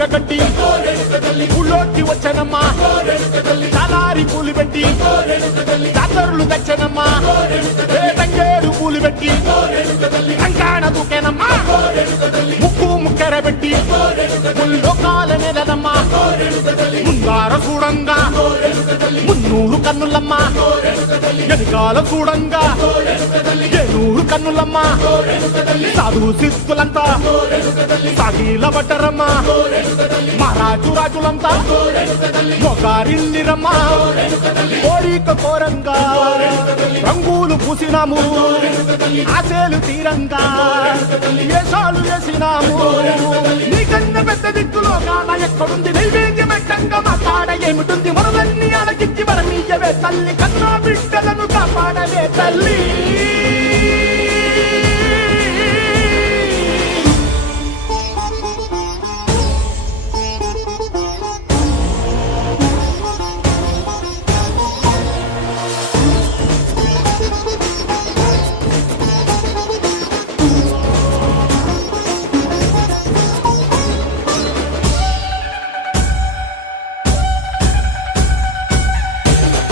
చీరగట్టి ఊళ్ళోకి వచ్చనమ్మా చాలారి పూలు పెట్టి జాతరులు తెచ్చనమ్మా తంగేరు పూలు పెట్టి కంకాణ దూకేనమ్మా ముక్కు ముక్కెర పెట్టి ముల్లోకాల నెలనమ్మా ముందార చూడంగా మున్నూరు కన్నులమ్మా ఎనకాల చూడంగా ఏనూరు కన్నులమ్మా సాధు సిద్ధులంతా సాగిల పట్టరమ్మా మహారాజు రాజులంతా మొగారిల్లిరమ్మా కోరిక కోరంగా రంగులు పూసినాము ఆశలు తీరంగా వేషాలు వేసినాము నీకన్నా పెద్ద దిక్కులో కాన ఎక్కడుంది నైవేద్యమెట్టంగా మా కాడ ఏమిటుంది మనలన్నీ అలకిచ్చి వరమీయవే తల్లి కన్నా బిడ్డలను కాపాడవే తల్లి